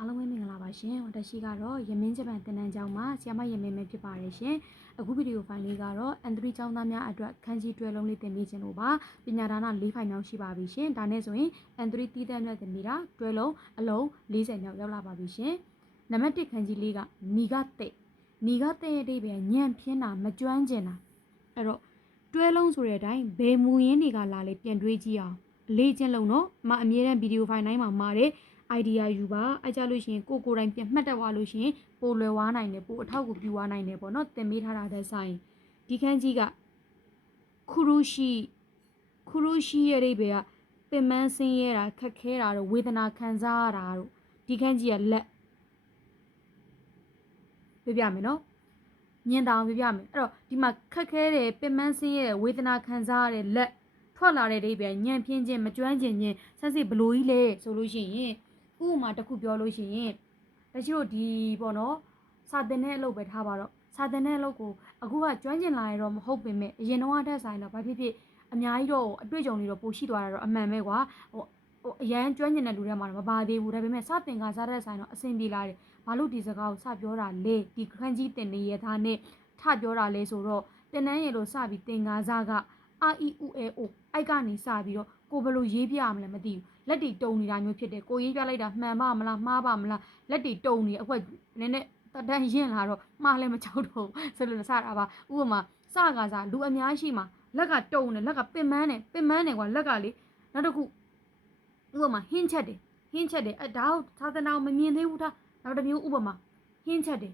အားလုံးပဲမင်္ဂလာပါရှင်။တက်ရှိကတော့ရမင်းဂျပန်တင်နန်းကျောင်းမှာဆ iam မရမင်းပဲဖြစ်ပါတယ်ရှင်။အခုဗီဒီယိုဖိုင်လေးကတော့ N3 ကျောင်းသားများအတွက်ခန်းကြီးတွဲလုံးလေးတင်ပြခြင်းလို့ပါ။ပညာဒါန၄ဖိုင်မြောက်ရှိပါပြီရှင်။ဒါနဲ့ဆိုရင် N3 တီးတဲ့မြတ်တင်ပြတာတွဲလုံးအလုံး40မြောက်ရောက်လာပါပြီရှင်။နံပါတ်1ခန်းကြီးလေးကနီကတဲ့နီကတဲ့ရဲ့အဓိပ္ပာယ်ညံ့ဖျင်းတာမကျွမ်းကျင်တာအဲ့တော့တွဲလုံးဆိုတဲ့အတိုင်းဘယ်မူရင်းတွေကလာလဲပြန်တွေးကြည့်အောင်အလေးချင်းလုံးတော့မအမြဲတမ်းဗီဒီယိုဖိုင်တိုင်းမှာမာတဲ့ idea ယူပါအဲကြလို့ရှိရင်ကိုကိုယ်တိုင်ပြန်မှတ်တတ်သွားလို့ရှိရင်ပိုလွယ်ဝါနိုင်တယ်ပိုအထောက်အကူပြုဝါနိုင်တယ်ပေါ့နော်သင်ပေးထားတာတဲ့ဆိုင်ဒီခန်းကြီးကခူရူရှိခူရူရှိရဲ့အိဗေကပင်မဆင်းရဲတာခက်ခဲတာတို့ဝေဒနာခံစားရတာတို့ဒီခန်းကြီးကလက်ပြပြမယ်နော်ညင်တောင်ပြပြမယ်အဲ့တော့ဒီမှာခက်ခဲတယ်ပင်မဆင်းရဲဝေဒနာခံစားရတဲ့လက်ထွက်လာတဲ့အိဗေညံပြင်းခြင်းမကျွမ်းကျင်ခြင်းဆက်စစ်ဘလို့ကြီးလဲဆိုလို့ရှိရင် ဥပမာတစ်ခုပြောလို့ရှိရင်တချို့ဒီပေါ့နော်စာတင်တဲ့အလုပ်ပဲထားပါတော့စာတင်တဲ့အလုပ်ကိုအခုကကျွမ်းကျင်လာရတော့မဟုတ်ပင်မဲ့အရင်တော့တက်ဆိုင်တော့ဘာဖြစ်ဖြစ်အများကြီးတော့အတွေ့အကြုံတွေတော့ပိုရှိသွားတာတော့အမှန်ပဲကွာဟိုဟိုအရန်ကျွမ်းကျင်တဲ့လူတွေမှာတော့မပါသေးဘူးဒါပေမဲ့စတင်ကစားတဲ့ဆိုင်တော့အဆင်ပြေလာတယ်ဘာလို့ဒီစကားကိုစပြောတာလဲဒီခန်းကြီးတင်နေရသားနဲ့ထပြောတာလဲဆိုတော့တင်နန်းရေလို့စပြီးတင်ကားစားက R E U A O အိုက်ကနေစပြီးတော့ ကိုဘယ်လိုရေးပြရမလဲမသိဘူးလက်တီတုံနေတာမျိုးဖြစ်တယ်ကိုရေးပြလိုက်တာမှန်ပါမလားမှားပါမလားလက်တီတုံနေအခွက်နည်းနည်းတတန်းရင်လာတော့မှားလည်းမချောက်တော့ဆိုလို့စတာပါဥပမာစကားစားလူအများရှိမှာလက်ကတုံတယ်လက်ကပင်မန်းတယ်ပင်မန်းတယ်ကွာလက်ကလေနောက်တစ်ခုဥပမာဟင်းချက်တယ်ဟင်းချက်တယ်အဲဒါကိုသာသနာမမြင်သေးဘူးထားနောက်တစ်မျိုးဥပမာဟင်းချက်တယ်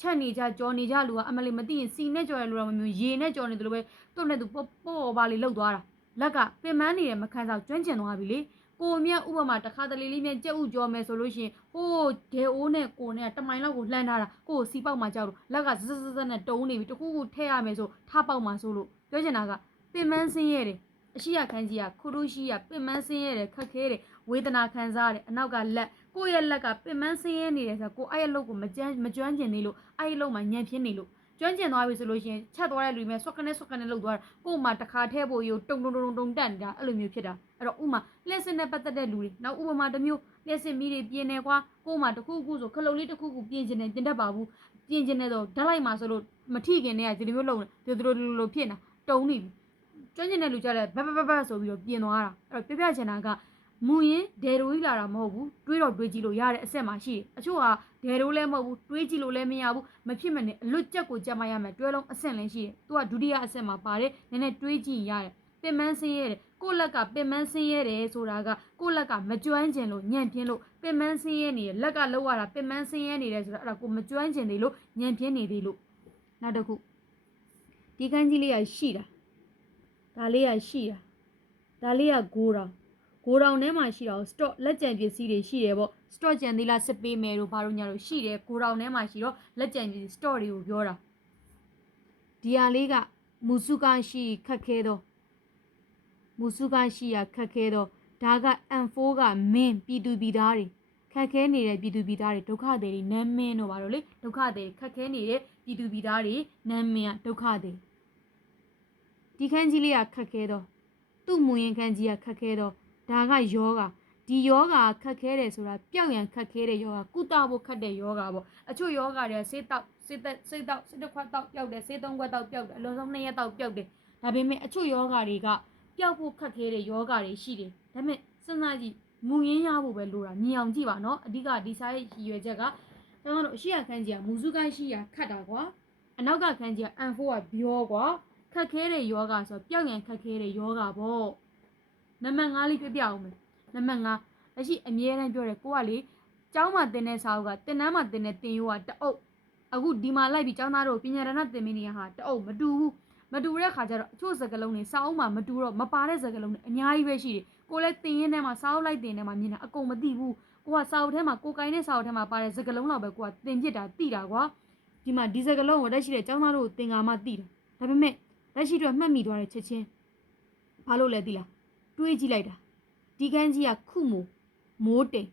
ချက်နေကြကြော်နေကြလူကအမလေးမသိရင်စီနဲ့ကြော်ရလူတော့မမျိုးရေနဲ့ကြော်နေတယ်လို့ပဲသူ့နဲ့သူပေါ့ပေါ့ပါလေးလှုပ်သွားတာ လက်ကပင်မန်းနေတယ်မခံစားကျွမ်းကျင်သွားပြီလေကိုမြတ်ဥပမာတစ်ခါတလေလေးမြတ်ကြက်ဥကြော်မယ်ဆိုလို့ရှိရင်ဟိုးဒေအိုးနဲ့ကိုနဲ့တမိုင်လောက်ကိုလှမ်းထားတာကိုကိုစီပေါက်မှကြောက်လို့လက်ကဇဇဇဇနဲ့တုံးနေပြီတခုခုထည့်ရမယ်ဆိုထားပေါက်မှဆိုလို့ပြောချင်တာကပင်မန်းဆင်းရဲတယ်အရှိရခန်းကြီးကခူရူရှိရပင်မန်းဆင်းရဲတယ်ခက်ခဲတယ်ဝေဒနာခံစားရတယ်အနောက်ကလက်ကိုယ့်ရဲ့လက်ကပင်မန်းဆင်းရဲနေတယ်ဆိုတော့ကိုအဲ့ရဲ့လုပ်ကိုမကြမ်းမကျွမ်းကျင်နေလို့အဲ့ရဲ့လုပ်မှညံပြင်းနေလို့ ကျွမ်းကျင်သွားပြီဆိုလို့ရှိရင်ချက်သွားတဲ့လူမျိုးဆွက်ကနေဆွက်ကနေလှုပ်သွားတာကို့မှာတစ်ခါထဲဖို့ယူတုံတုံတုံတုံတက်နေတာအဲ့လိုမျိုးဖြစ်တာအဲ့တော့ဥမာလက်စစ်နဲ့ပတ်သက်တဲ့လူတွေနောက်ဥပမာတစ်မျိုးလက်စစ်မီးတွေပြင်းနေကွာကို့မှာတစ်ခုခုဆိုခလုတ်လေးတစ်ခုခုပြင်းကျင်နေတင်တတ်ပါဘူးပြင်းကျင်နေတော့ဓာတ်လိုက်မှာဆိုလို့မထိခင်တည်းကဒီလိုမျိုးလှုပ်နေဒီလိုလိုလိုဖြစ်နေတာတုံနေပြီကျွမ်းကျင်တဲ့လူကြတဲ့ဘက်ဘက်ဘက်ဘက်ဆိုပြီးတော့ပြင်သွားတာအဲ့တော့ပြပြချင်တာကမူရင်ဒယ်ရိုကြီးလာတာမဟုတ်ဘူးတွေးတော့တွေးကြည့်လို့ရတဲ့အဆက်မှာရှိတယ်အချို့က ဒယ်ရိုလည်းမဟုတ်ဘူးတွေးကြည့်လို့လည်းမရဘူးမဖြစ်မနဲ့အလွတ်ကြက်ကိုကြက်မရမယ်တွဲလုံးအဆင့်လည်းရှိတယ်သူကဒုတိယအဆင့်မှာပါတယ်နည်းနည်းတွေးကြည့်ရတယ်ပင်မဆင်းရဲတယ်ကိုယ့်လက်ကပင်မဆင်းရဲတယ်ဆိုတာကကိုယ့်လက်ကမကျွမ်းကျင်လို့ညံ့ပြင်းလို့ပင်မဆင်းရဲနေတယ်လက်ကလောက်ရတာပင်မဆင်းရဲနေတယ်ဆိုတာအဲ့ဒါကိုမကျွမ်းကျင်သေးလို့ညံ့ပြင်းနေသေးလို့နောက်တစ်ခုဒီကန်းကြီးလေးရရှိတာဒါလေးရရှိတာဒါလေးရဂိုးတော် ဂိုးတော်ထဲမှာရှိတာ stock လက်ကျန်ပစ္စည်းတွေရှိတယ်ပေါ့ stock ကျန်သေးလားစစ်ပေးမယ်တို့ဘာလို့ညာလို့ရှိတယ်ဂိုးတော်ထဲမှာရှိတော့လက်ကျန်ပစ္စည်း stock တွေကိုပြောတာဒီဟာလေးကမူစုကရှိခက်ခဲတော့မူစုကရှိရခက်ခဲတော့ဒါက M4 ကမင်းပြည်သူပြည်သားတွေခက်ခဲနေတဲ့ပြည်သူပြည်သားတွေဒုက္ခတွေနမ်းမင်းတို့ဘာလို့လဲဒုက္ခတွေခက်ခဲနေတဲ့ပြည်သူပြည်သားတွေနမ်းမင်းကဒုက္ခတွေဒီခန်းကြီးလေးကခက်ခဲတော့သူ့မူရင်ခန်းကြီးကခက်ခဲတော့ ဒါကယောဂဒီယောဂခက်ခဲတယ်ဆိုတာပျောက်ရန်ခက်ခဲတဲ့ယောဂကုသဖို့ခက်တဲ့ယောဂပေါ့အချို့ယောဂတွေကဆေးတောက်ဆေးသက်ဆေးတောက်ဆေးတစ်ခွက်တောက်ပျောက်တယ်ဆေးသုံးခွက်တောက်ပျောက်တယ်အလုံးစုံနှစ်ရက်တောက်ပျောက်တယ်ဒါပေမဲ့အချို့ယောဂတွေကပျောက်ဖို့ခက်ခဲတဲ့ယောဂတွေရှိတယ်ဒါပေမဲ့စဉ်းစားကြည့်မူရင်းရဖို့ပဲလိုတာမြင်အောင်ကြည့်ပါနော်အဓိကဒီစားရဲ့ရည်ရွယ်ချက်ကကျွန်တော်တို့အရှိရခန်းကြီးကမူစုကိုင်းရှိရခတ်တာကွာအနောက်ကခန်းကြီးကအန်ဖိုးကဘျောကွာခက်ခဲတဲ့ယောဂဆိုပျောက်ရန်ခက်ခဲတဲ့ယောဂပေါ့ နံပါတ်5လေးပြပြအောင်မယ်နံပါတ်5လက်ရှိအမြဲတမ်းပြောတယ်ကိုကလေကျောင်းမှာတင်တဲ့စာအုပ်ကတင်တန်းမှာတင်တဲ့တင်ရိုးကတအုပ်အခုဒီမှာလိုက်ပြီးကျောင်းသားတို့ပညာရဏသင်မင်းနေရဟာတအုပ်မတူဘူးမတူတဲ့ခါကျတော့အချို့စကလုံးတွေစာအုပ်မှာမတူတော့မပါတဲ့စကလုံးတွေအများကြီးပဲရှိတယ်ကိုလည်းတင်ရင်းထဲမှာစာအုပ်လိုက်တင်ထဲမှာမြင်တာအကုန်မသိဘူးကိုကစာအုပ်ထဲမှာကိုကိုင်းတဲ့စာအုပ်ထဲမှာပါတဲ့စကလုံးတော့ပဲကိုကတင်ပြစ်တာသိတာကွာဒီမှာဒီစကလုံးကိုတက်ရှိတဲ့ကျောင်းသားတို့ကိုတင်ကာမှသိတယ်ဒါပေမဲ့လက်ရှိတော့မှတ်မိသွားတဲ့ချက်ချင်းဘာလို့လဲသိလား တွေးကြည့်လိုက်တာဒီကန်းကြီးကခုမိုမိုးတိမ်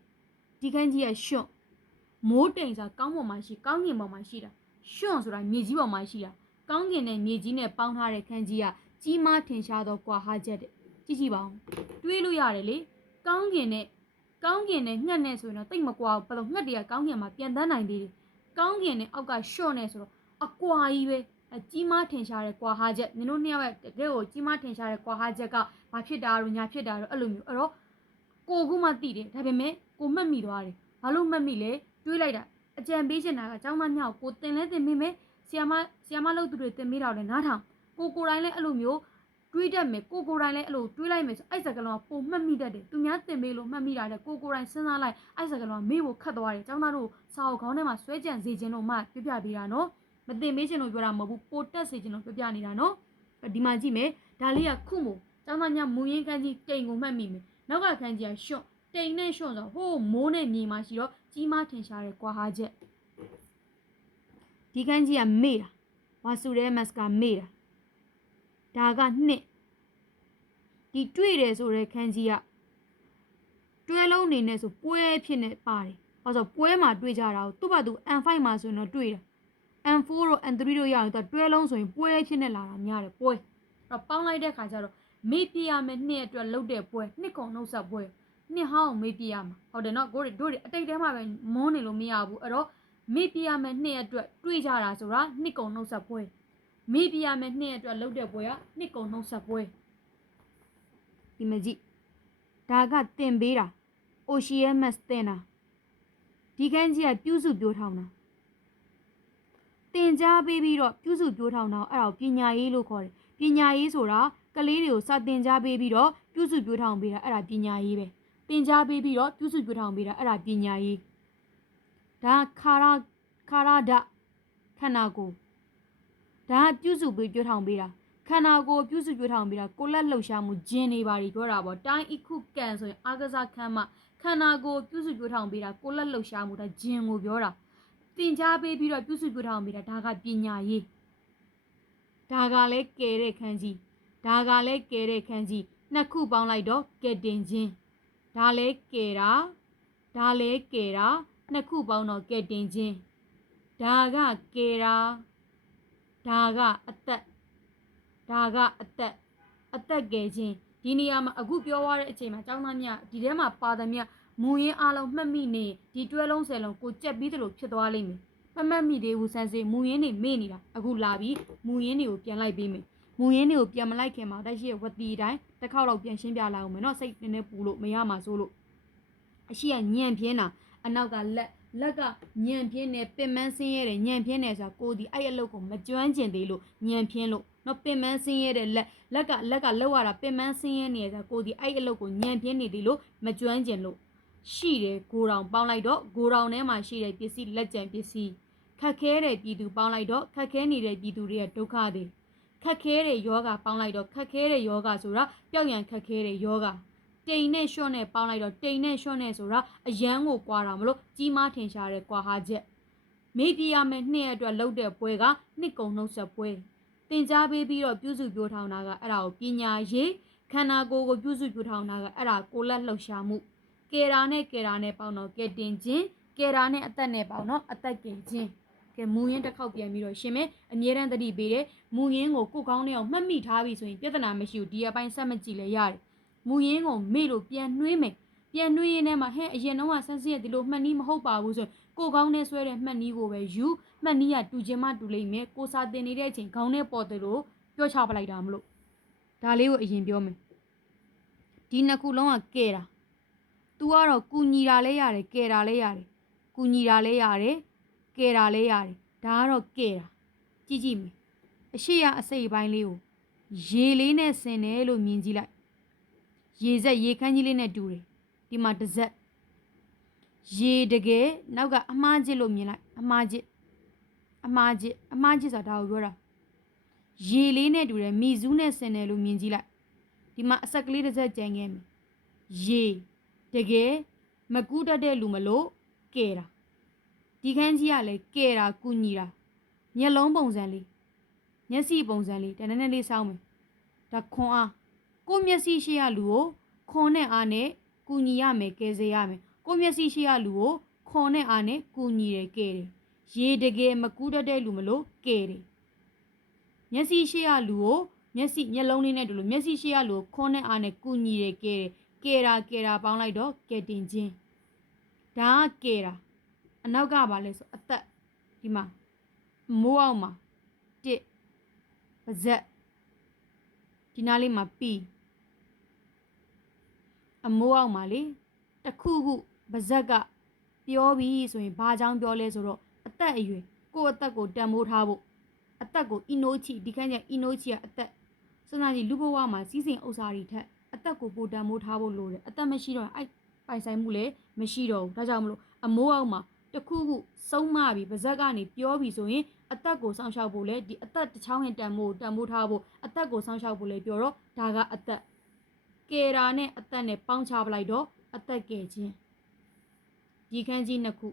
ဒီကန်းကြီးကရွှွန့်မိုးတိမ်ဆိုတာကောင်းပေါ်မှာရှိကောင်းကင်ပေါ်မှာရှိတာရွှွန့်ဆိုတာမြေကြီးပေါ်မှာရှိတာကောင်းကင်နဲ့မြေကြီးနဲ့ပေါင်းထားတဲ့ခန်းကြီးကကြီးမားထင်ရှားသောကွာဟာချက်တဲ့ကြည့်ကြည့်ပါဦးတွေးလို့ရတယ်လေကောင်းကင်နဲ့ကောင်းကင်နဲ့ငှက်နဲ့ဆိုရင်တော့တိတ်မကွာဘူးဘယ်လိုငှက်တွေကကောင်းကင်မှာပြန်တန်းနိုင်သေးတယ်ကောင်းကင်နဲ့အောက်ကရှော့နေဆိုတော့အကွာကြီးပဲအ ကြီးမားထင်ရှားတဲ့ကွာဟာချက်နင်တို့နှစ်ယောက်ရဲ့တကယ်ကိုကြီးမားထင်ရှားတဲ့ကွာဟာချက်ကဘာဖြစ်တာလို့ညာဖြစ်တာလို့အဲ့လိုမျိုးအဲ့တော့ကိုကူမှသိတယ်ဒါပေမဲ့ကိုမှတ်မိသွားတယ်ဘာလို့မှတ်မိလဲတွေးလိုက်တာအကြံပေးချင်တာကကျောင်းသားမြောက်ကိုတင်လဲတင်မိမယ်ဆီယမဆီယမလို့သူတွေတင်မိတော့လဲနားထောင်ကိုကိုတိုင်းလဲအဲ့လိုမျိုးတွေးတတ်မယ်ကိုကိုတိုင်းလဲအဲ့လိုတွေးလိုက်မယ်ဆိုအဲ့စကလုံးကပုံမှတ်မိတတ်တယ်သူများတင်ပေးလို့မှတ်မိတာတဲ့ကိုကိုတိုင်းစဉ်းစားလိုက်အဲ့စကလုံးကမေ့ဖို့ခတ်သွားတယ်ကျောင်းသားတို့စာအုပ်ခေါင်းထဲမှာဆွဲကြံစေခြင်းလို့မှပြပြပေးတာနော် မတင်ပေးခြင်းလို့ပြောတာမဟုတ်ဘူးပိုတက်စေခြင်းလို့ပြပြနေတာနော်ဒီမှာကြည့်မယ်ဒါလေးကခုမို့ကျောင်းသားများမူရင်းကန်းကြီးတိမ်ကိုမှတ်မိမယ်နောက်ကခန်းကြီးကရှွန့်တိမ်နဲ့ရှွန့်ဆိုဟိုးမိုးနဲ့မြေမှာရှိတော့ကြီးမားထင်ရှားတဲ့ကွာဟာချက်ဒီခန်းကြီးကမေ့တာဝါစုရဲမတ်ကမေ့တာဒါကနှစ်ဒီတွေ့တယ်ဆိုတဲ့ခန်းကြီးကတွဲလုံးနေနဲ့ဆိုပွဲဖြစ်နေပါတယ်။အဲဆိုပွဲမှာတွေ့ကြတာကိုသူ့ဘာသူ N5 မှာဆိုရင်တော့တွေ့တယ် N4 တို့ N3 တို့ရအောင်တော့တွဲလုံးဆိုရင်ပွဲဖြစ်နေလာတာများတယ်ပွဲ။အဲ့တော့ပေါင်းလိုက်တဲ့ခါကျတော့မေ့ပြရမယ်နှစ်အတွက်လှုပ်တဲ့ပွဲနှစ်ကုံနှုတ်ဆက်ပွဲနှစ်ဟောင်းမေ့ပြရမှာဟုတ်တယ်နော်ကိုတို့တို့အတိတ်ထဲမှာပဲမုန်းနေလို့မရဘူးအဲ့တော့မေ့ပြရမယ်နှစ်အတွက်တွေ့ကြတာဆိုတာနှစ်ကုံနှုတ်ဆက်ပွဲမေ့ပြရမယ်နှစ်အတွက်လှုပ်တဲ့ပွဲကနှစ်ကုံနှုတ်ဆက်ပွဲဒီမကြည့်ဒါကတင်ပေးတာ OCMS တင်တာဒီကန်းကြီးကပြုစုပြောထောင်းတာ သင်ကြားပေးပြီးတော့ပြုစုပျိုးထောင်တော့အဲ့ဒါကိုပညာရေးလို့ခေါ်တယ်ပညာရေးဆိုတာကလေးတွေကိုစာသင်ကြားပေးပြီးတော့ပြုစုပျိုးထောင်ပေးတာအဲ့ဒါပညာရေးပဲသင်ကြားပေးပြီးတော့ပြုစုပျိုးထောင်ပေးတာအဲ့ဒါပညာရေးဒါခါရခါရဒခန္ဓာကိုယ်ဒါပြုစုပေးပျိုးထောင်ပေးတာခန္ဓာကိုယ်ပြုစုပျိုးထောင်ပေးတာကိုလက်လှုပ်ရှားမှုဂျင်းနေပါ ड़ी ပြောတာပေါ့တိုင်းဣခုကံဆိုရင်အာကစားခမ်းမခန္ဓာကိုယ်ပြုစုပျိုးထောင်ပေးတာကိုလက်လှုပ်ရှားမှုဒါဂျင်းကိုပြောတာ တင် जा ပေးပြီးတော့ပြုစုပြောထောင်ပေးတာဒါကပညာရေးဒါကလည်းကဲတဲ့ခန်းကြီးဒါကလည်းကဲတဲ့ခန်းကြီးနှစ်ခုပေါင်းလိုက်တော့ကဲတင်ချင်းဒါလည်းကဲတာဒါလည်းကဲတာနှစ်ခုပေါင်းတော့ကဲတင်ချင်းဒါကကဲတာဒါကအသက်ဒါကအသက်အသက်ကဲချင်းဒီနေရာမှာအခုပြောရတဲ့အချိန်မှာကျောင်းသားများဒီထဲမှာပါသမျှ မူရင်းအားလုံးမှတ်မိနေဒီတွဲလုံးဆယ်လုံးကိုကြက်ပြီးသလိုဖြစ်သွားလိမ့်မယ်မမှတ်မိသေးဘူးစံစေမူရင်းတွေမေ့နေတာအခုလာပြီးမူရင်းတွေကိုပြန်လိုက်ပေးမယ်မူရင်းတွေကိုပြန်မလိုက်ခင်မှာတိုက်ရှိရဝတီတိုင်းတစ်ခေါက်လောက်ပြန်ရှင်းပြလိုက်အောင်မယ်နော်စိတ်နည်းနည်းပူလို့မရမှာစိုးလို့အရှိကညံပြင်းတာအနောက်ကလက်လက်ကညံပြင်းနေပင်မဆင်းရဲတယ်ညံပြင်းနေဆိုတာကိုဒီအဲ့အလုပ်ကိုမကျွမ်းကျင်သေးလို့ညံပြင်းလို့နော်ပင်မဆင်းရဲတဲ့လက်လက်ကလက်ကလောက်ရတာပင်မဆင်းရဲနေဆိုတာကိုဒီအဲ့အလုပ်ကိုညံပြင်းနေသေးလို့မကျွမ်းကျင်လို့ ရှိတယ်ဂိုတောင်ပေါင်းလိုက်တော့ဂိုတောင်ထဲမှာရှိတဲ့ပစ္စည်းလက်ကျန်ပစ္စည်းခက်ခဲတဲ့ပြည်သူပေါင်းလိုက်တော့ခက်ခဲနေတဲ့ပြည်သူတွေရဲ့ဒုက္ခတွေခက်ခဲတဲ့ယောဂပေါင်းလိုက်တော့ခက်ခဲတဲ့ယောဂဆိုတာပျောက်ရန်ခက်ခဲတဲ့ယောဂတိမ်နဲ့ရှော့နဲ့ပေါင်းလိုက်တော့တိမ်နဲ့ရှော့နဲ့ဆိုတာအရန်ကိုကွာတာမလို့ကြီးမားထင်ရှားတဲ့ကွာဟာချက်မေးပြရမယ့်နှစ်အတွက်လှုပ်တဲ့ပွဲကနှစ်ကုံနှုတ်ဆက်ပွဲတင် जा ပေးပြီးတော့ပြုစုပြောထောင်တာကအဲ့ဒါကိုပညာရေးခန္ဓာကိုယ်ကိုပြုစုပြောထောင်တာကအဲ့ဒါကိုလက်လှုပ်ရှားမှု ကေရာနဲ့ကေရာနဲ့ပေါင်းတော့ကဲတင်ခြင်းကေရာနဲ့အသက်နဲ့ပေါင်းတော့အသက်ကင်ခြင်းကဲမူရင်းတစ်ခေါက်ပြန်ပြီးတော့ရှင်မဲအမြဲတမ်းတတိပေးတယ်မူရင်းကိုကိုယ်ကောင်းနဲ့အောင်မှတ်မိထားပြီဆိုရင်ပြဿနာမရှိဘူးဒီအပိုင်းဆက်မကြည့်လဲရတယ်မူရင်းကိုမေ့လို့ပြန်နှွေးမယ်ပြန်နှွေးရင်းထဲမှာဟဲ့အရင်တော့ကဆန်းစင်းရဒီလိုမှတ်နည်းမဟုတ်ပါဘူးဆိုရင်ကိုကောင်းနဲ့ဆွဲတဲ့မှတ်နည်းကိုပဲယူမှတ်နည်းကတူချင်းမှတူလိမ့်မယ်ကိုစာတင်နေတဲ့အချိန်ခေါင်းနဲ့ပေါ်တယ်လို့ပြောချပလိုက်တာမလို့ဒါလေးကိုအရင်ပြောမယ်ဒီနှစ်ခုလုံးကကဲတာ तू ကတော့ကူညီတာလဲရတယ်ကဲတာလဲရတယ်ကူညီတာလဲရတယ်ကဲတာလဲရတယ်ဒါကတော့ကဲတာကြည့်ကြည့်မယ်အရှိရအစိတ်ပိုင်းလေးကိုရေလေးနဲ့ဆင်တယ်လို့မြင်ကြည့်လိုက်ရေဆက်ရေခမ်းကြီးလေးနဲ့တူတယ်ဒီမှာတစ်စက်ရေတကယ်နောက်ကအမှားချစ်လို့မြင်လိုက်အမှားချစ်အမှားချစ်အမှားချစ်ဆိုတာဒါကိုပြောတာရေလေးနဲ့တူတယ်မီဇူးနဲ့ဆင်တယ်လို့မြင်ကြည့်လိုက်ဒီမှာအဆက်ကလေးတစ်စက်ကြံခဲ့မယ်ရေ တကယ်မကူးတတ်တဲ့လူမလို့ကဲတာဒီခန်းကြီးကလည်းကဲတာကုညီတာမျက်လုံးပုံစံလေးမျက်စိပုံစံလေးတနည်းနည်းလေးစောင်းမယ်ဒါခွန်အားကိုမျက်စိရှိရလူကိုခွန်နဲ့အားနဲ့ကုညီရမယ်ကဲစေရမယ်ကိုမျက်စိရှိရလူကိုခွန်နဲ့အားနဲ့ကုညီတယ်ကဲတယ်ရေတကယ်မကူးတတ်တဲ့လူမလို့ကဲတယ်မျက်စိရှိရလူကိုမျက်စိမျက်လုံးလေးနဲ့တူလို့မျက်စိရှိရလူကိုခွန်နဲ့အားနဲ့ကုညီတယ်ကဲတယ် ကဲတာကဲတာပေါင်းလိုက်တော့ကဲတင်ချင်းဒါကကဲတာအနောက်ကပါလဲဆိုအသက်ဒီမှာမိုးအောင်မှာတစ်ပါဇက်ဒီနားလေးမှာပီအမိုးအောင်မှာလေတစ်ခုခုပါဇက်ကပြောပြီးဆိုရင်ဘာကြောင့်ပြောလဲဆိုတော့အသက်အရွယ်ကိုယ့်အသက်ကိုတန်ဖိုးထားဖို့အသက်ကိုအီနိုချီဒီခန်းကျအီနိုချီကအသက်စစကြီးလူဘဝမှာစီးစိမ်ဥစ္စာတွေထက် အသက်ကိုပိုတန်ဖိုးထားဖို့လိုတယ်အသက်မရှိတော့အဲ့ပိုင်ဆိုင်မှုလည်းမရှိတော့ဘူးဒါကြောင့်မလို့အမိုးအောင်မှာတစ်ခုခုဆုံးမပြီးပါဇက်ကနေပြောပြီးဆိုရင်အသက်ကိုစောင့်ရှောက်ဖို့လေဒီအသက်တစ်ချောင်းရင်တန်ဖို့တန်ဖိုးထားဖို့အသက်ကိုစောင့်ရှောက်ဖို့လေပြောတော့ဒါကအသက်ကယ်ရာနဲ့အသက်နဲ့ပေါင်းချပလိုက်တော့အသက်ကယ်ခြင်းဒီခန်းကြီးနှစ်ခု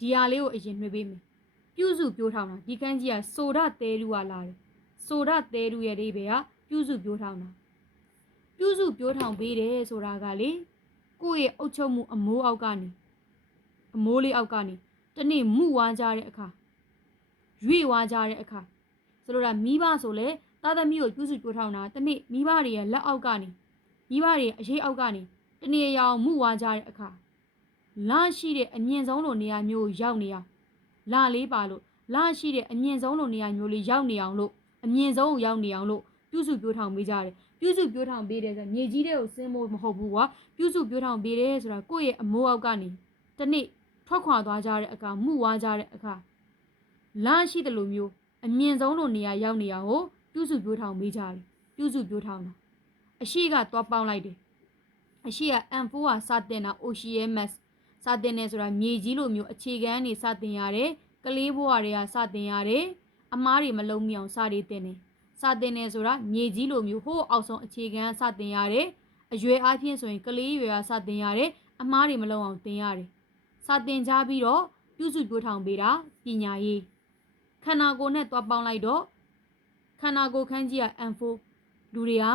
ဒီဟာလေးကိုအရင်နှွှေပေးမယ်ပြုစုပြောထောင်တာဒီခန်းကြီးကဆိုဒသဲလူကလာတယ်ဆိုဒသဲလူရဲ့အိဗေကပြုစုပြောထောင်တာ ပြုစုပြောထောင်ပေးတယ်ဆိုတာကလေကိုယ့်ရဲ့အုတ်ချုပ်မှုအမိုးအောက်ကနေအမိုးလေးအောက်ကနေတနေ့မှုဝါကြတဲ့အခါရွေ့ဝါကြတဲ့အခါဆိုလိုတာမိဘဆိုလဲတာသမီကိုပြုစုပြောထောင်တာတနေ့မိဘတွေရဲ့လက်အောက်ကနေမိဘတွေရဲ့အရေးအောက်ကနေတနေ့ရောင်မှုဝါကြတဲ့အခါလာရှိတဲ့အမြင့်ဆုံးလိုနေရာမျိုးကိုရောက်နေအောင်လာလေးပါလို့လာရှိတဲ့အမြင့်ဆုံးလိုနေရာမျိုးလေးရောက်နေအောင်လို့အမြင့်ဆုံးကိုရောက်နေအောင်လို့ပြုစုပြောထောင်ပေးကြတယ် ပြုစုပြောထောင်ပေးတယ်ဆိုမြေကြီးတဲ့ကိုစင်းဖို့မဟုတ်ဘူးကွာပြုစုပြောထောင်ပေးတယ်ဆိုတာကိုယ့်ရဲ့အမိုးအောက်ကနေတနေ့ထွက်ခွာသွားကြတဲ့အခါမှုဝါကြတဲ့အခါလာရှိတယ်လို့မျိုးအမြင့်ဆုံးလိုနေရာရောက်နေအောင်ကိုပြုစုပြောထောင်ပေးကြတယ်ပြုစုပြောထောင်တာအရှိကသွားပေါင်းလိုက်တယ်အရှိက M4 ကစတင်တာ OCMS စတင်နေဆိုတာမြေကြီးလိုမျိုးအခြေခံနေစတင်ရတယ်ကလေးဘဝတွေကစတင်ရတယ်အမားတွေမလုံးမြောင်စတွေတင်နေ စတင်နေဆိုတာမြေကြီးလိုမျိုးဟိုးအောက်ဆုံးအခြေခံစတင်ရတယ်အရွယ်အားဖြင့်ဆိုရင်ကလေးရွယ်ကစတင်ရတယ်အမားတွေမလုံးအောင်တင်ရတယ်စတင်ကြပြီးတော့ပြုစုပြောထောင်ပေးတာပညာရေးခန္ဓာကိုယ်နဲ့တွားပေါင်းလိုက်တော့ခန္ဓာကိုယ်ခန်းကြီးက M4 လူတွေက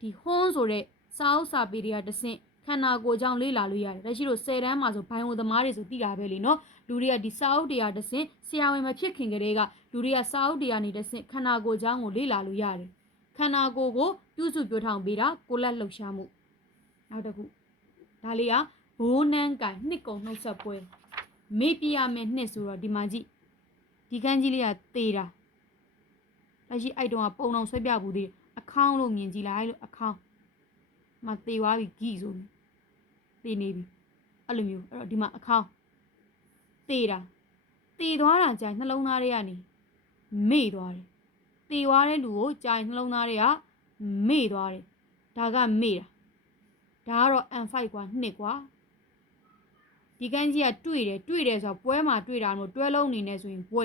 ဒီဟွန်းဆိုတဲ့စာအုပ်စာပေတွေကတဆင့် ခန္ဓာကိုယ်ကြောင့်လေ့လာလို့ရတယ်။ဒါရှိလို့10တန်းမှာဆိုဘိုင်ယိုသမားတွေဆိုသိတာပဲလေနော်။လူတွေကဒီစာအုပ်တွေကတဆင့်ဆရာဝန်မဖြစ်ခင်ကတည်းကလူတွေကစာအုပ်တွေကနေတဆင့်ခန္ဓာကိုယ်ကြောင့်ကိုလေ့လာလို့ရတယ်။ခန္ဓာကိုယ်ကိုပြုစုပြောထောင်ပေးတာကိုလက်လှုပ်ရှားမှု။နောက်တစ်ခုဒါလေးကဘိုးနန်းကန်နှစ်ကုံနှုတ်ဆက်ပွဲမေ့ပြရမယ်နှစ်ဆိုတော့ဒီမှာကြည့်ဒီကန်းကြီးလေးကသေတာ။ဒါရှိအဲ့တုန်းကပုံအောင်ဆွဲပြဘူးသေးတယ်။အခေါင်းလို့မြင်ကြည့်လိုက်လို့အခေါင်းမသေးသွားပြီဂီဆိုပြီး သေနေပြီအဲ့လိုမျိုးအဲ့တော့ဒီမှာအခေါင်းသေတာသေသွားတာကြာနှလုံးသားတွေကနေမေ့သွားတယ်သေသွားတဲ့လူကိုကြာနှလုံးသားတွေကမေ့သွားတယ်ဒါကမေ့တာဒါကတော့ M5 กว่าနှစ်กว่าဒီကန်းကြီးကတွေ့တယ်တွေ့တယ်ဆိုတော့ပွဲမှာတွေ့တာမို့တွဲလုံးနေနေဆိုရင်ပွဲ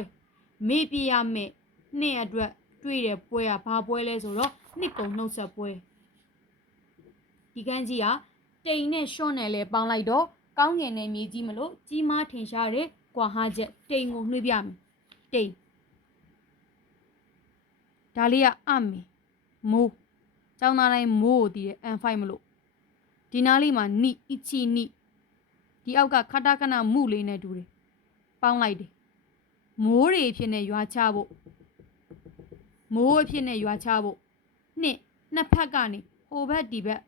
မေ့ပြရမယ်နှစ်အတွက်တွေ့တယ်ပွဲကဘာပွဲလဲဆိုတော့နှစ်ကုံနှုတ်ဆက်ပွဲဒီကန်းကြီးက တိမ်နဲ့ရှွန့်နဲ့လဲပေါင်းလိုက်တော့ကောင်းငင်နဲ့မြေကြီးမလို့ကြီးမားထင်ရှားတဲ့ကွာဟာချက်တိမ်ကိုနှွှေးပြမယ်တိမ်ဒါလေးကအမေမိုးကျောင်းသားတိုင်းမိုးကိုတည်တယ် M5 မလို့ဒီနားလေးမှာနိအချီနိဒီအောက်ကခတခဏမှုလေးနဲ့တူတယ်ပေါင်းလိုက်တယ်မိုးတွေဖြစ်နေရွာချဖို့မိုးအဖြစ်နဲ့ရွာချဖို့နှစ်နှစ်ဖက်ကနေဟိုဘက်ဒီဘက်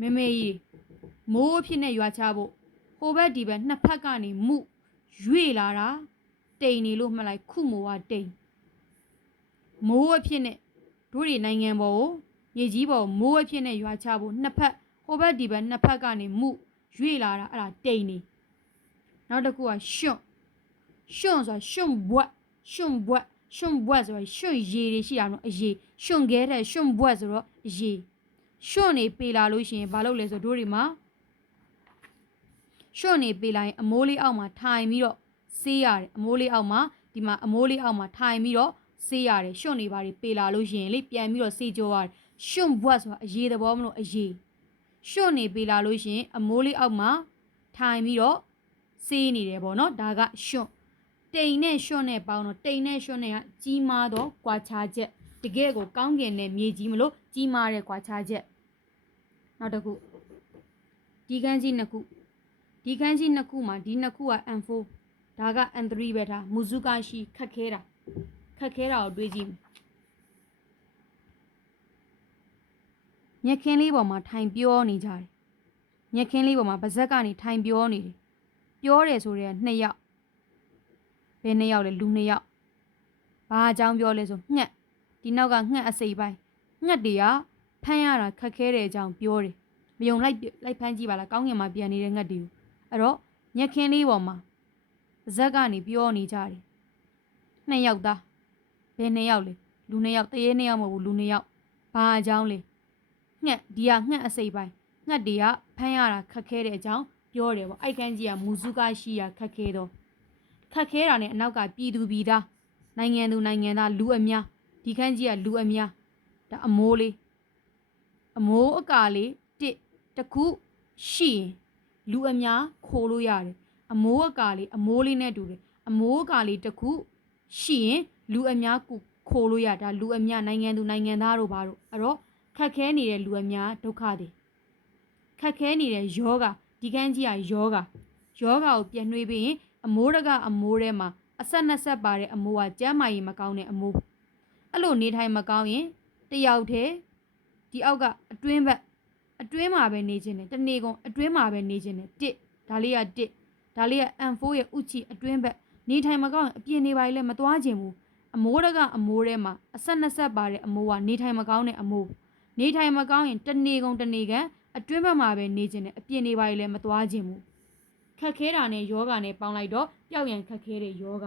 မမေကြီးမိုးအဖြစ်နဲ့ရွာချဖို့ဟိုဘက်ဒီဘက်နှစ်ဖက်ကနေမှုရွေလာတာတိမ်နေလို့မှတ်လိုက်ခုမိုးကတိမ်မိုးအဖြစ်နဲ့တို့တွေနိုင်ငံပေါ်ကိုမြေကြီးပေါ်မိုးအဖြစ်နဲ့ရွာချဖို့နှစ်ဖက်ဟိုဘက်ဒီဘက်နှစ်ဖက်ကနေမှုရွေလာတာအဲ့ဒါတိမ်နေနောက်တစ်ခုကရှွန့်ရှွန့်ဆိုတာရှွန့်ဘွက်ရှွန့်ဘွက်ရှွန့်ဘွက်ဆိုတော့ရှွန့်ရေတွေရှိတာနော်အရေရှွန့်ခဲတဲ့ရှွန့်ဘွက်ဆိုတော့အရေ ရှွန့်နေပေလာလို့ရှိရင်ဘာလုပ်လဲဆိုတို့တွေမှာရှွန့်နေပေလာရင်အမိုးလေးအောက်မှာထိုင်ပြီးတော့ဆေးရတယ်အမိုးလေးအောက်မှာဒီမှာအမိုးလေးအောက်မှာထိုင်ပြီးတော့ဆေးရတယ်ရှွန့်နေပါတွေပေလာလို့ရှိရင်လေပြန်ပြီးတော့ဆေးကြောရတယ်ရှွန့်ဘွက်ဆိုတာအရေသဘောမလို့အရေရှွန့်နေပေလာလို့ရှိရင်အမိုးလေးအောက်မှာထိုင်ပြီးတော့ဆေးနေတယ်ပေါ့နော်ဒါကရှွန့်တိမ်နဲ့ရွှွန့်နဲ့ပေါင်းတော့တိမ်နဲ့ရွှွန့်နဲ့ကကြီးမားတော့ကွာခြားချက်တကယ်ကိုကောင်းကင်နဲ့မြေကြီးမလို့ ကြီးမားတဲ့ကွာခြားချက်နောက်တစ်ခုဒီကန်းကြီးနှစ်ခုဒီကန်းကြီးနှစ်ခုမှာဒီနှစ်ခုက M4 ဒါက M3 ပဲဒါမူဇုကရှိခက်ခဲတာခက်ခဲတာကိုတွေးကြည့်မယ်ညက်ခင်းလေးပေါ်မှာထိုင်ပြောနေကြတယ်ညက်ခင်းလေးပေါ်မှာပါဇက်ကနေထိုင်ပြောနေတယ်ပြောတယ်ဆိုတဲ့နှစ်ယောက်ဘယ်နှစ်ယောက်လဲလူနှစ်ယောက်ဘာအကြောင်းပြောလဲဆိုငှက်ဒီနောက်ကငှက်အစိပ်ပိုင်း ငှက်တွေကဖမ်းရတာခက်ခဲတဲ့အကြောင်းပြောတယ်မယုံလိုက်လိုက်ဖမ်းကြည့်ပါလားကောင်းကင်မှာပြန်နေတဲ့ငှက်တွေကိုအဲ့တော့ညက်ခင်းလေးပေါ်မှာပါဇက်ကနေပြောနေကြတယ်နှစ်ယောက်သားဘယ်နှစ်ယောက်လဲလူနှစ်ယောက်တရေနှစ်ယောက်မဟုတ်ဘူးလူနှစ်ယောက်ဘာအကြောင်းလဲငှက်ဒီကငှက်အစိပ်ပိုင်းငှက်တွေကဖမ်းရတာခက်ခဲတဲ့အကြောင်းပြောတယ်ပေါ့အိုက်ကန်းကြီးကမူစုကရှိရခက်ခဲတော့ခက်ခဲတာနဲ့အနောက်ကပြည်သူပြည်သားနိုင်ငံသူနိုင်ငံသားလူအများဒီခန်းကြီးကလူအများ ဒါအမိုးလေးအမိုးအကာလေးတစ်တစ်ခုရှိရင်လူအများခိုးလို့ရတယ်အမိုးအကာလေးအမိုးလေးနဲ့တူတယ်အမိုးအကာလေးတစ်ခုရှိရင်လူအများကိုခိုးလို့ရဒါလူအများနိုင်ငံသူနိုင်ငံသားတို့ဘာတို့အဲ့တော့ခက်ခဲနေတဲ့လူအများဒုက္ခတွေခက်ခဲနေတဲ့ယောဂဒီကန်းကြီးကယောဂယောဂကိုပြန်နှွေးပြီးရင်အမိုးတကအမိုးထဲမှာအဆက်နှစ်ဆက်ပါတဲ့အမိုးကကျမ်းမာရေးမကောင်းတဲ့အမိုးအဲ့လိုနေထိုင်မကောင်းရင် တယောက်တည်းဒီအောက်ကအတွင်းဘက်အတွင်းမှာပဲနေခြင်းနဲ့တနေ့ကုန်အတွင်းမှာပဲနေခြင်းနဲ့တစ်ဒါလေးကတစ်ဒါလေးက M4 ရဲ့ဥချီအတွင်းဘက်နေထိုင်မကောင်းရင်အပြင်နေပါလေမသွားခြင်းဘူးအမိုးတကအမိုးထဲမှာအဆက်နှစ်ဆက်ပါတဲ့အမိုးကနေထိုင်မကောင်းတဲ့အမိုးနေထိုင်မကောင်းရင်တနေကုန်တနေကန်အတွင်းဘက်မှာပဲနေခြင်းနဲ့အပြင်းနေပါလေမသွားခြင်းဘူးခက်ခဲတာနဲ့ယောဂနဲ့ပေါင်းလိုက်တော့ပျောက်ရန်ခက်ခဲတဲ့ယောဂ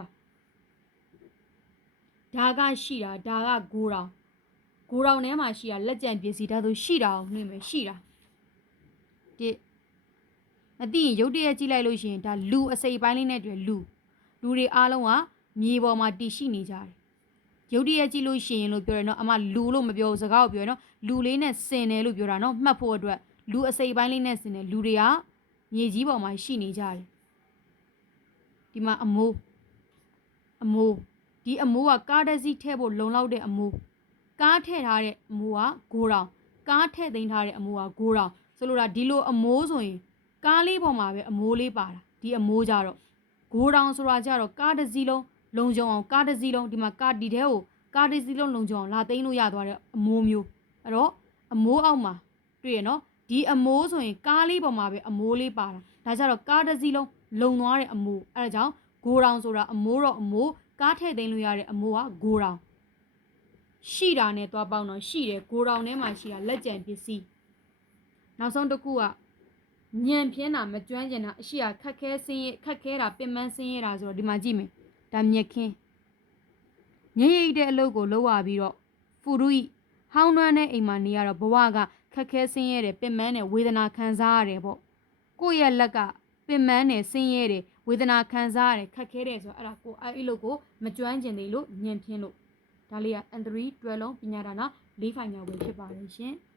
ဒါကရှိတာဒါကဂိုးတောင် ဂိုးတောင်ထဲမှာရှိတာလက်ကျန်ပစ္စည်းဒါဆိုရှိတာအောင်နှိမ့်မယ်ရှိတာဒီမသိရင်ရုတ်တရက်ကြည့်လိုက်လို့ရှိရင်ဒါလူအစိပ်ပိုင်းလေးနဲ့တွေ့လူလူတွေအားလုံးကမြေပေါ်မှာတည်ရှိနေကြတယ်ရုတ်တရက်ကြည့်လို့ရှိရင်လို့ပြောတယ်နော်အမလူလို့မပြောဘူးစကားကိုပြောရနော်လူလေးနဲ့စင်တယ်လို့ပြောတာနော်မှတ်ဖို့အတွက်လူအစိပ်ပိုင်းလေးနဲ့စင်တယ်လူတွေကမြေကြီးပေါ်မှာရှိနေကြတယ်ဒီမှာအမိုးအမိုးဒီအမိုးကကားတစ်စီးထည့်ဖို့လုံလောက်တဲ့အမိုး ကားထည့်ထားတဲ့အမိုးကဂိုးတောင်ကားထည့်သိမ်းထားတဲ့အမိုးကဂိုးတောင်ဆိုလိုတာဒီလိုအမိုးဆိုရင်ကားလေးပေါ်မှာပဲအမိုးလေးပါတာဒီအမိုးကြတော့ဂိုးတောင်ဆိုတာကြတော့ကားတစ်စီးလုံးလုံခြုံအောင်ကားတစ်စီးလုံးဒီမှာကားဒီထဲကိုကားတစ်စီးလုံးလုံခြုံအောင်လာသိမ်းလို့ရသွားတဲ့အမိုးမျိုးအဲ့တော့အမိုးအောက်မှာတွေ့ရနော်ဒီအမိုးဆိုရင်ကားလေးပေါ်မှာပဲအမိုးလေးပါတာဒါကြတော့ကားတစ်စီးလုံးလုံသွားတဲ့အမိုးအဲ့ဒါကြောင့်ဂိုရောင်ဆိုတာအမိုးတော့အမိုးကားထည့်သိမ်းလို့ရတဲ့အမိုးကဂိုရောင် ရှိတာနဲ့သွားပေါင်းတော့ရှိတယ်ဂိုရောင်ထဲမှာရှိတာလက်ကျန်ပစ္စည်းနောက်ဆုံးတစ်ခုကညံပြင်းတာမကျွမ်းကျင်တာအရှိကခက်ခဲဆင်းရဲခက်ခဲတာပင်ပန်းဆင်းရဲတာဆိုတော့ဒီမှာကြည့်မယ်ဒါမြက်ခင်းညရိတ်တဲ့အလုပ်ကိုလုပ်ရပြီးတော့ဖူရုဤဟောင်းနှွမ်းတဲ့အိမ်မှာနေရတော့ဘဝကခက်ခဲဆင်းရဲတယ်ပင်ပန်းတယ်ဝေဒနာခံစားရတယ်ပေါ့ကိုယ့်ရဲ့လက်ကပင်ပန်းတယ်ဆင်းရဲတယ်ဝေဒနာခံစားရတယ်ခက်ခဲတယ်ဆိုတော့အဲ့ဒါကိုအဲ့ဒီလုပ်ကိုမကျွမ်းကျင်သေးလို့ညံပြင်းလို့ ဒါလေးက N3 12လုံးပညာဒါန၄ဖိုင်ညာဝယ်ဖြစ်ပါတယ်ရှင်။